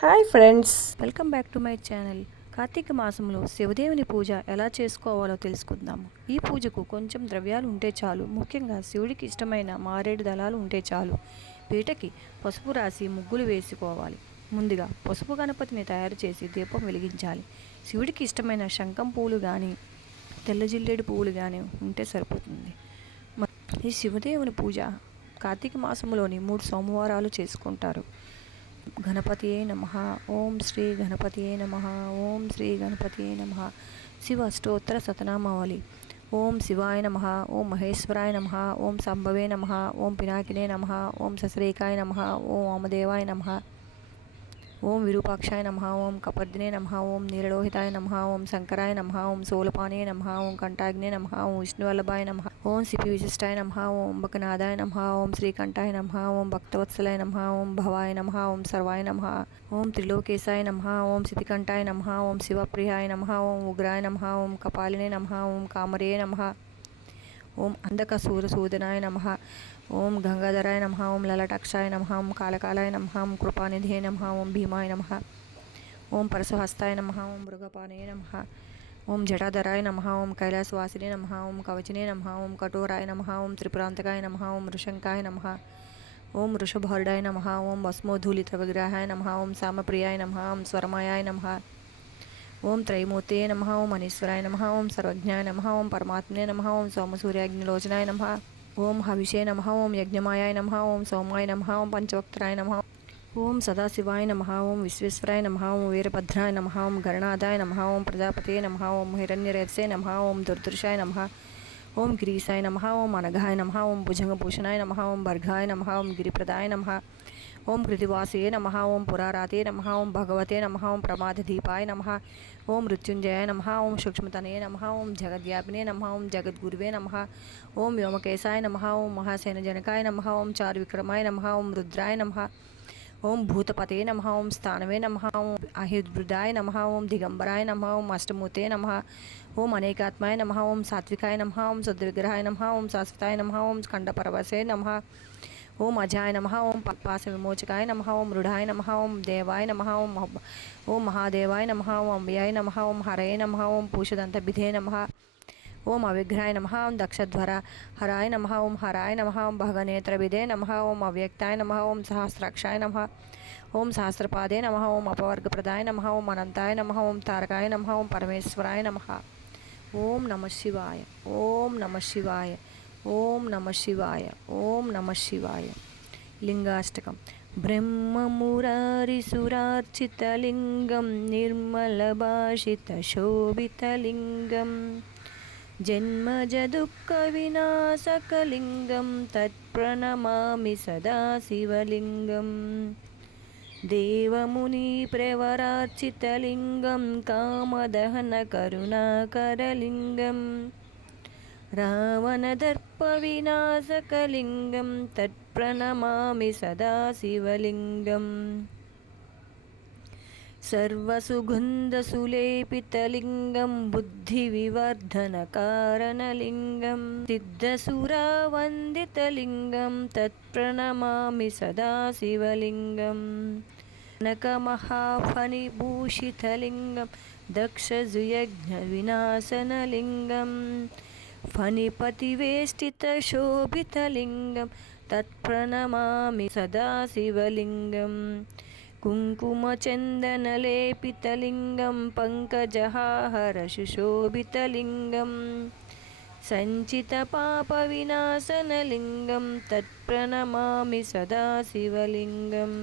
Hi friends, welcome back to my channel. Karthika మాసంలో శివదేవుని పూజ ఎలా చేసుకోవాలో తెలుసుకుందాము. ఈ పూజకు కొంచెం ద్రవ్యాలు ఉంటే చాలు. ముఖ్యంగా శివుడికి ఇష్టమైన మారేడు దళాలు ఉంటే చాలు. పీటకి పసుపు రాసి ముగ్గులు వేసుకోవాలి. ముందుగా పసుపు గణపతిని తయారు చేసి దీపం వెలిగించాలి. శివుడికి ఇష్టమైన శంఖం పువ్వులు కానీ తెల్ల జిల్లేడు పువ్వులు కానీ ఉంటే సరిపోతుంది. ఈ శివదేవుని పూజ కార్తీక మాసంలోని 3 సోమవారాలు చేసుకుంటారు. గణపతియే నమః. ఓం శ్రీ గణపతియే నమః. ఓం శ్రీ గణపతియే నమః. శివ అష్టోత్తర శతనామావళి. ఓం శివాయ నమః. ఓం మహేశ్వరాయ నమః. ఓం సంభవే నమః. ఓం పినాకినే నమః. ఓం సశ్రీకాయ నమః. ఓం వామదేవాయ నమః. ఓం విరూపాక్షాయ నమః. ఓం కపర్దినే నమః. ఓం నీలలోహితాయ నమః. ఓం శంకరాయ నమః. ఓం శూలపాణే నమః. ఓం కంఠాగ్నే నమః. ఓం విష్ణువల్లభాయ నమః. ఓం సిపి విశిష్టాయ నమః. ఓం అంబకనాథాయ నమః. ఓం శ్రీకంఠాయ నమః. ఓం భక్తవత్సలాయ నమః. ఓం భవాయ నమః. ఓం సర్వాయ నమః. ఓం త్రిలోకేశాయ నమః. ఓం సితికంఠాయ నమః. ఓం శివప్రియాయ నమః. ఓం ఉగ్రాయ నమః. ఓం కపాలినే నమః. ఓం కామరే నమః. ఓం అంధకసూరసూదనాయ నమః. ఓం గంగాధరాయ నమః. ఓం లలాటాక్షాయ నమః. ఓం కాళకాలాయ నమః. ఓం కృపానిధే నమః. ఓం భీమాయ నమః. ఓం పరశుహస్తాయ నమః. ఓం మృగపానే నమః. ఓం జటాధరాయ నమః. ఓం కైలాసవాసినే నమః. ఓం కవచినే నమః. ఓం కఠోరాయ నమః. ఓం త్రిపురాంతకాయ నమః. ఓం వృషంకాయ నమః. ఓం వృషభారుడాయ నమః. ఓం భస్మోధూలిత విగ్రహాయ నమః. ఓం సామప్రియాయ నమః. ఓం స్వరమాయాయ నమః. ఓం త్రైమూర్తే నమః. ఓం అనీశ్వరాయ నమః. ఓం సర్వజ్ఞాయ నమః. ఓం పరమాత్మనే నమః. ఓం సోమసూర్యాగ్నిలోచనాయ నమః. ఓం హవిషే నమః. ఓం యజ్ఞమాయాయ నమః. ఓం సోమాయ నమః. ఓం పంచవక్త్రాయ నమః. ఓం సదాశివాయ నమః. ఓం విశ్వేశ్వరాయ నమః. ఓం వీరభద్రాయ నమః. ఓం గణనాథాయ నమః. ఓం ప్రజాపతయే నమః. ఓం హిరణ్యరేతసే నమః. ఓం దుర్దృశాయ నమః. ఓం గిరీశాయ నమః. ఓం అనఘాయ నమః. ఓం భుజంగభూషణాయ నమః. ఓం భర్గాయ నమః. ఓం గిరిప్రదాయ నమః. ఓం కృతివాసయే నమః. ఓం పురారాతే నమః. ఓం భగవతే నమః. ఓం ప్రమాదదీపాయ నమః. ఓం మృత్యుంజయాయ నమః. ఓం సూక్ష్మతనయే నమః. ఓం జగద్వ్యాపినే నమః. ఓం జగద్గురువే నమః. ఓం వ్యోమకేశాయ నమః. ఓం మహాసేనజనకాయ నమః. ఓం చారువిక్రమాయ నమః. ఓం రుద్రాయ నమః. ఓం భూతపతే నమః. ఓం స్థానవే నమః. ఓం అహిర్బృదాయ నమః. ఓం దిగంబరాయ నమః. ఓం అష్టమూర్తే నమః. ఓం అనేకాత్మాయ నమః. ఓం సాత్వికాయ నమః. ఓం శుద్ధవిగ్రహాయ నమః. ఓం శాశ్వతాయ నమః. ఓం ఖండపరవశే నమః. ఓం అజాయ నమః. ఓం పాశ విమోచకాయ నమః. ఓం మృఢాయ నమః. ఓం దేవాయ నమః. ఓం మహాదేవాయ నమః. ఓం అంబ్యాయ నమః. ఓం హరయ నమః. ఓం పూషదంతభిధే నమః. ఓం అవిఘ్రాయ నమః. ఓం దక్షధ్వర హరాయ నమః. ఓం హరాయ నమః. ఓం భగనేత్రవిదే నమః. ఓం అవ్యక్తాయ నమః. ఓం సహస్రాక్షాయ నమః. ఓం సహస్రపాదే నమః. ఓం అపవర్గప్రదాయ నమః. ఓం అనంతాయ నమః. ఓం తారకాయ నమః. ఓం పరమేశ్వరాయ నమః. ఓం నమః శివాయ. ఓం నమః శివాయ. ఓం నమః శివాయ. ఓం నమః శివాయ. లింగాష్టకం. బ్రహ్మమురారిసురార్చితలింగం నిర్మలభాషితశోభితలింగం జన్మజదుఃఖవినాశకలింగం తత్ప్రణమామి సదా శివలింగం దేవమునిప్రవరార్చితలింగం కామదహనకరుణాకరలింగం రావణదర్పవినాశకలింగం తత్ప్రణమామి సదా శివలింగం సర్వసుగంధసులేపితలింగం బుద్ధివివర్ధనకారణలింగం సిద్ధసురావందితలింగం తత్ప్రణమామి సదా శివలింగం కనకమహాఫణిభూషితలింగం దక్షజుయజ్ఞవినాశనలింగం ఫణిపతివేష్టితశోభితలింగం తత్ప్రణమామి సదా శివలింగం కుంకుమచందనలేపితలింగం పంకజహాహరశుశోభితలింగం సంచితపాపవినాశనలింగం తత్ప్రణమామి సదా శివలింగం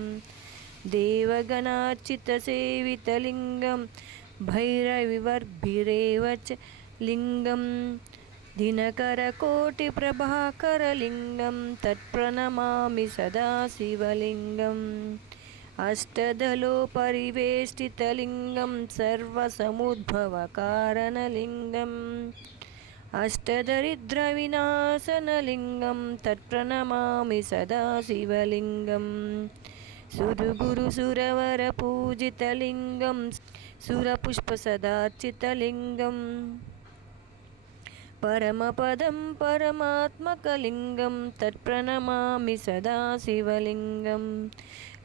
దేవగణార్చితసేవితలింగం భైరవివర్భిరేవ చ లింగం దినకరకోటిప్రభాకరలింగం తత్ప్రణమామి సదా శివలింగం అష్టదలోపరివేష్టితలింగం సర్వసముద్భవకారణలింగం అష్టదరిద్రవినాశనలింగం తత్ప్రణమామి సదా శివలింగం సురగురుసురవరపూజితలింగం సురపుష్పసదార్చితలింగం పరమపదం పరమాత్మకలింగం తత్ప్రణమామి సదా శివలింగం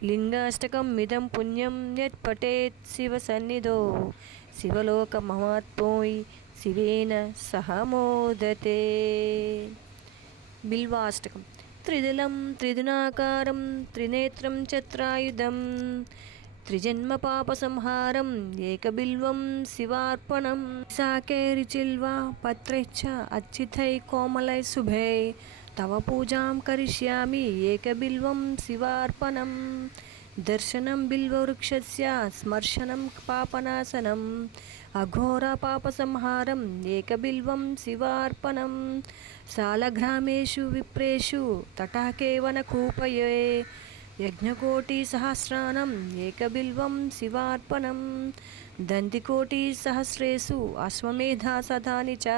లింగాష్టకం మిదం పుణ్యం యత్ పఠేత్ శివ సన్నిధో శివలోక మహాత్మోయ్ శివేన సహ మోదతే. బిల్వాష్టకం. త్రిదలం త్రిదినాకారం త్రినేత్రం చత్రాయుధం త్రిజన్మ పాప సంహారం ఏకబిల్వం శివార్పణం. సాకేరిచిల్వా పత్రైశ్చ అచ్యుతై కోమలై శుభై తవ పూజాం కరిష్యామి ఏకబిల్వం శివార్పణం. దర్శనం బిల్వవృక్షస్య స్మర్శనం పాపనాశనం అఘోర పాప సంహారం ఏకబిల్వం శివార్పణం. సాలగ్రామేషు విప్రేషు తటాకేవనకూపయే యజ్ఞకోటి సహస్రానం ఏకబిల్వం శివార్పణం. దంతికోటి సహస్రేషు అశ్వమేధా సదాని చ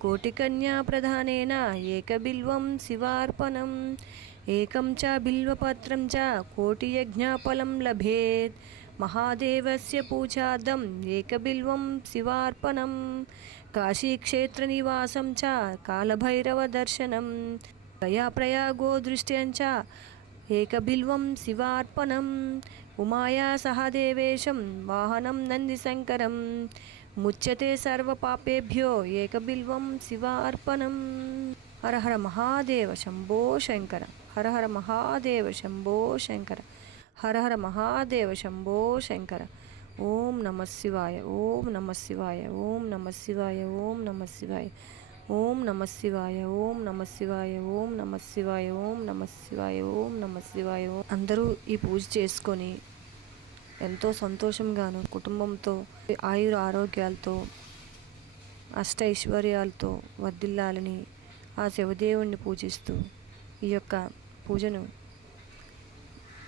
కోటికన్యా ప్రధానేన ఏకబిల్వం శివార్పణం. ఏకం చ బిల్వపత్రం చ కోటియజ్ఞఫలం లభేత్ మహాదేవస్య పూజార్థం ఏకబిల్వం శివార్పణం. కాశీక్షేత్రనివాసం చ కాలభైరవ దర్శనం గయాప్రయాగో దృష్ట్యం చ ఏకబిల్వం శివార్పణం. ఉమాయా సహదేవేశం వాహనం నందిశంకరం ముచ్యతే సర్వపాపేభ్యో ఏకబిల్వం శివార్పణం. హర హర మహాదేవ శంభో శంకర. హర హర మహాదేవ శంభో శంకర. హర హర మహాదేవ శంభో శంకర. ఓం నమ శివాయ. ఓం నమ శివాయ. ఓం నమ శివాయ. ఓం నమ శివాయ. ఓం నమ శివాయ. ఓం నమ శివాయ. ఓం నమ శివాయ. ఓం నమ శివాయ. ఓం నమ శివాయ. అందరూ ఈ పూజ చేసుకొని ఎంతో సంతోషంగాను కుటుంబంతో ఆయుర ఆరోగ్యాలతో అష్ట ఐశ్వర్యాలతో వర్ధిల్లాలని ఆ శివదేవుణ్ణి పూజిస్తూ ఈ యొక్క పూజను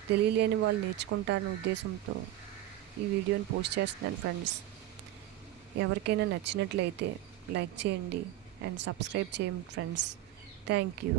తెలియలేని వాళ్ళు నేర్చుకుంటారనే ఉద్దేశంతో ఈ వీడియోని పోస్ట్ చేస్తున్నాను ఫ్రెండ్స్. ఎవరికైనా నచ్చినట్లయితే లైక్ చేయండి అండ్ సబ్స్క్రైబ్ చేయండి ఫ్రెండ్స్. Thank you.